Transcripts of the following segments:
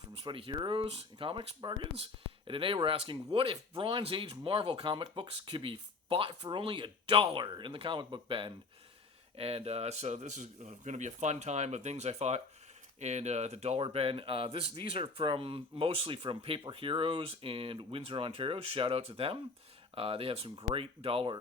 from Spuddy Heroes and Comics Bargains. And today we're asking, what if Bronze Age Marvel comic books could be bought for only $1 in the comic book bin? And so this is going to be a fun time of things I thought in the dollar bin. These are mostly from Paper Heroes in Windsor, Ontario. Shout out to them. They have some great dollar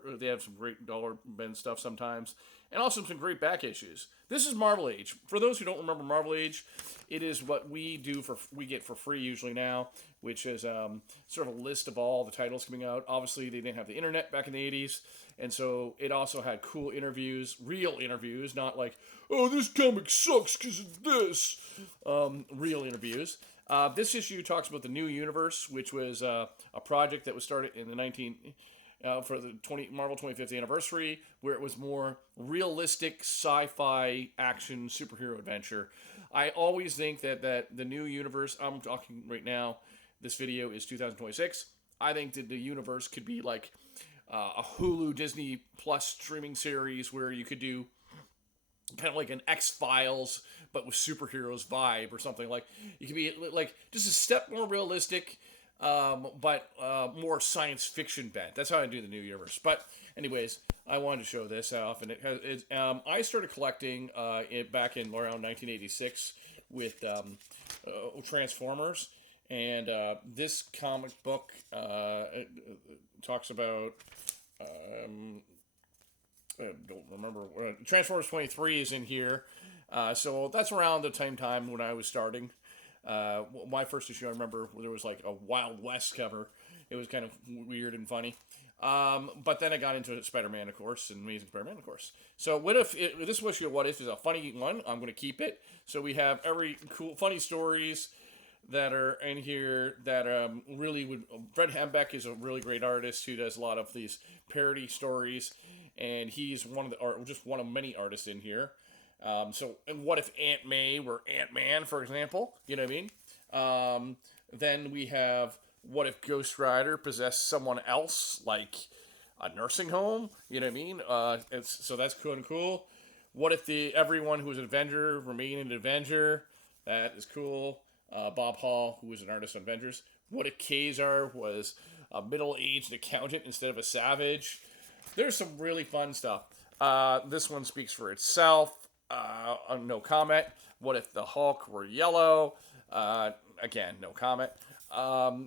bin stuff sometimes, and also some great back issues. This is Marvel Age. For those who don't remember Marvel Age, it is what we get for free usually now, which is sort of a list of all the titles coming out. Obviously, they didn't have the internet back in the 80s, and so it also had cool interviews, real interviews, not like, oh, this comic sucks because of this. Real interviews. This issue talks about the New Universe, which was a project that was started in the for the Marvel 25th anniversary, where it was more realistic sci-fi action superhero adventure. I always think that the New Universe, I'm talking right now, this video is 2026. I think that the universe could be like a Hulu Disney Plus streaming series where you could do kind of like an X-Files but with superheroes vibe or something. Like you could be like just a step more realistic, but more science fiction bent. That's how I do the New Universe. But anyways, I wanted to show this off, and I started collecting it back in around 1986 with Transformers, and this comic book talks about. I don't remember. Transformers 23 is in here. So that's around the time when I was starting. My first issue, I remember there was like a Wild West cover. It was kind of weird and funny. But then I got into Spider-Man, of course, and Amazing Spider-Man, of course. So this issue of What If is a funny one. I'm going to keep it. So we have every cool, funny stories that are in here that really would. Fred Hembeck is a really great artist who does a lot of these parody stories, and he's just one of many artists in here. So what if Aunt May were Ant-Man, for example? You know what I mean? Then we have what if Ghost Rider possessed someone else, like a nursing home? You know what I mean? So that's cool and cool. What if everyone who was an Avenger remained an Avenger? That is cool. Bob Hall, who was an artist on Avengers. What if Kazar was a middle-aged accountant instead of a savage? There's some really fun stuff. This one speaks for itself. No comment. What if the Hulk were yellow? Again, no comment.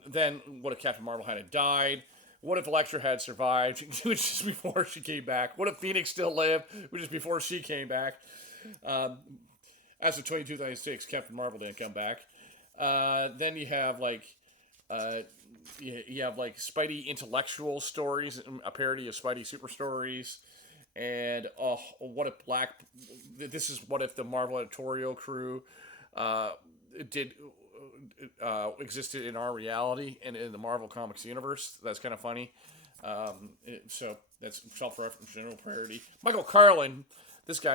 Then what if Captain Marvel hadn't died? What if Elektra had survived, which is before she came back? What if Phoenix still lived, which is before she came back? As of 2026, Captain Marvel didn't come back. Then you have you have like Spidey intellectual stories, a parody of Spidey super stories. And what if what if the Marvel editorial crew existed in our reality and in the Marvel Comics universe? That's kind of funny. So that's self-reference, general parody. Michael Carlin,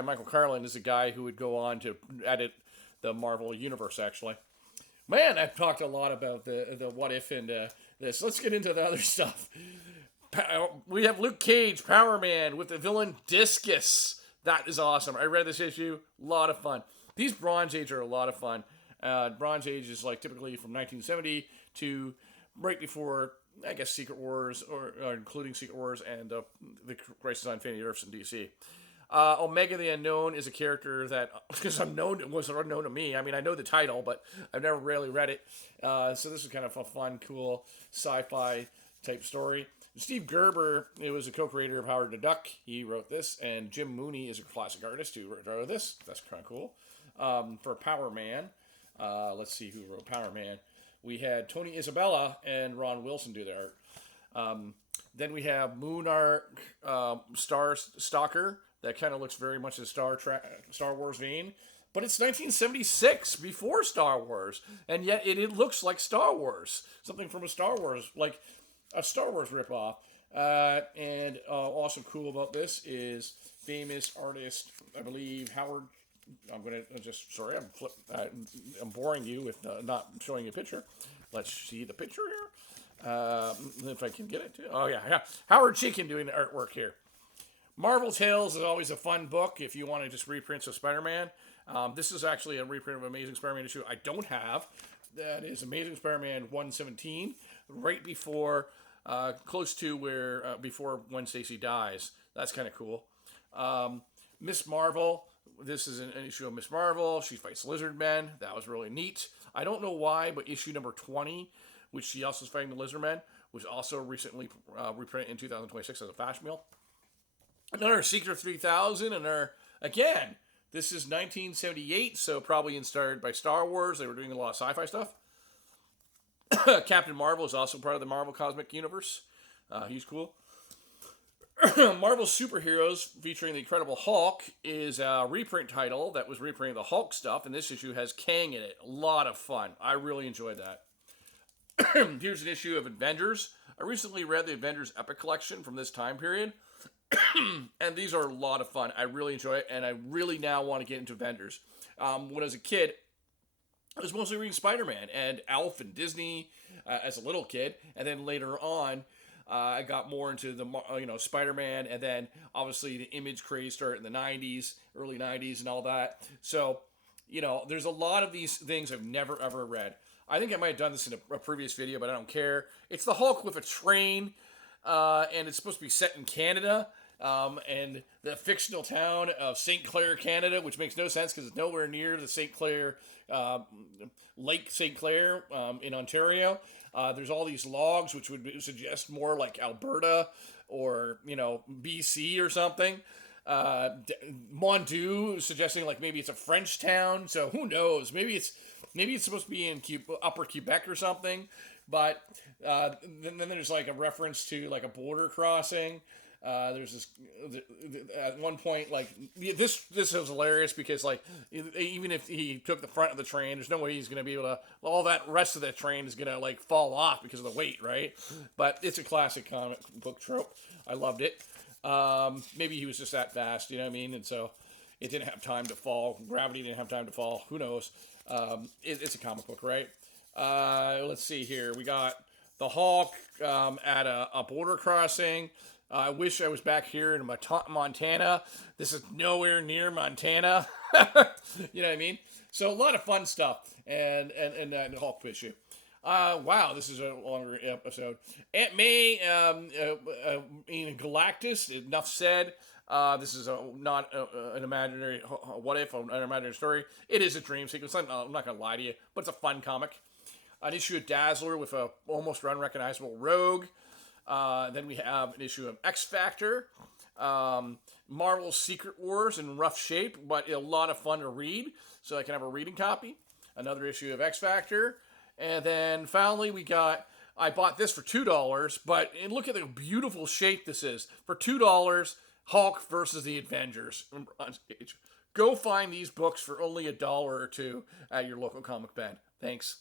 Michael Carlin, is a guy who would go on to edit the Marvel universe, actually. Man, I've talked a lot about the what if and this. Let's get into the other stuff. We have Luke Cage, Power Man, with the villain Discus. That is awesome. I read this issue. A lot of fun. These Bronze Age are a lot of fun. Bronze Age is like typically from 1970 to right before, I guess, Secret Wars, or including Secret Wars and the Crisis on Infinite Earths in DC. Omega the Unknown is a character that was unknown to me. I mean, I know the title, but I've never really read it. So this is kind of a fun, cool sci-fi type story. Steve Gerber, it was a co-creator of Howard the Duck. He wrote this, and Jim Mooney is a classic artist who wrote this. That's kind of cool. For Power Man, let's see who wrote Power Man. We had Tony Isabella and Ron Wilson do the art. Then we have Moonarch Star Stalker. That kind of looks very much a Star Wars vein. But it's 1976, before Star Wars. And yet it looks like Star Wars. Something from a Star Wars, like a Star Wars ripoff. And also cool about this is famous artist, I believe, Howard. I'm boring you with not showing you a picture. Let's see the picture here. If I can get it. Oh, yeah. Howard Chaykin doing the artwork here. Marvel Tales is always a fun book if you want to just reprints of Spider-Man. This is actually a reprint of Amazing Spider-Man issue I don't have. That is Amazing Spider-Man 117, right before, close to where, before Gwen Stacy dies. That's kind of cool. Miss Marvel. This is an issue of Miss Marvel. She fights Lizardmen. That was really neat. I don't know why, but issue number 20, which she also is fighting the Lizardmen, was also recently reprinted in 2026 as a Flash Meal. Another Secret 3000, again, this is 1978, so probably inspired by Star Wars. They were doing a lot of sci-fi stuff. Captain Marvel is also part of the Marvel Cosmic Universe. He's cool. Marvel Superheroes featuring the Incredible Hulk is a reprint title that was reprinting the Hulk stuff, and this issue has Kang in it. A lot of fun. I really enjoyed that. Here's an issue of Avengers. I recently read the Avengers Epic Collection from this time period, and these are a lot of fun. I really enjoy it, and I really now want to get into Avengers. When I was a kid, I was mostly reading Spider-Man and Elf and Disney as a little kid, and then later on, I got more into the Spider-Man, and then obviously the Image craze started in the 90s, early 90s, and all that. So, there's a lot of these things I've never ever read. I think I might have done this in a previous video, but I don't care. It's the Hulk with a train, and it's supposed to be set in Canada, and the fictional town of St. Clair, Canada, which makes no sense because it's nowhere near the St. Clair, Lake St. Clair in Ontario. There's all these logs, which would suggest more like Alberta or, BC or something. Mondu suggesting like maybe it's a French town. So who knows? Maybe it's supposed to be in Upper Quebec or something. But then there's like a reference to like a border crossing. There's this at one point, like this was hilarious because like even if he took the front of the train, there's no way he's gonna be able to. All that rest of the train is gonna like fall off because of the weight, right? But it's a classic comic book trope. I loved it. Maybe he was just that fast, you know what I mean? And so it didn't have time to fall. Gravity didn't have time to fall. Who knows? It's a comic book, right? Let's see here. We got the Hulk at a border crossing. I wish I was back here in Montana. This is nowhere near Montana. You know what I mean? So a lot of fun stuff. And the Hulk issue. Wow, this is a longer episode. Aunt May, Galactus, enough said. This is not an imaginary, what if, an imaginary story. It is a dream sequence. I'm not going to lie to you, but it's a fun comic. An issue of Dazzler with a almost unrecognizable Rogue. Then we have an issue of X Factor, Marvel's Secret Wars in rough shape, but a lot of fun to read, so I can have a reading copy. Another issue of X Factor, and then finally I bought this for $2, but look at the beautiful shape this is. For $2, Hulk versus the Avengers from Bronze Age. Go find these books for only $1 or $2 at your local comic bin. Thanks.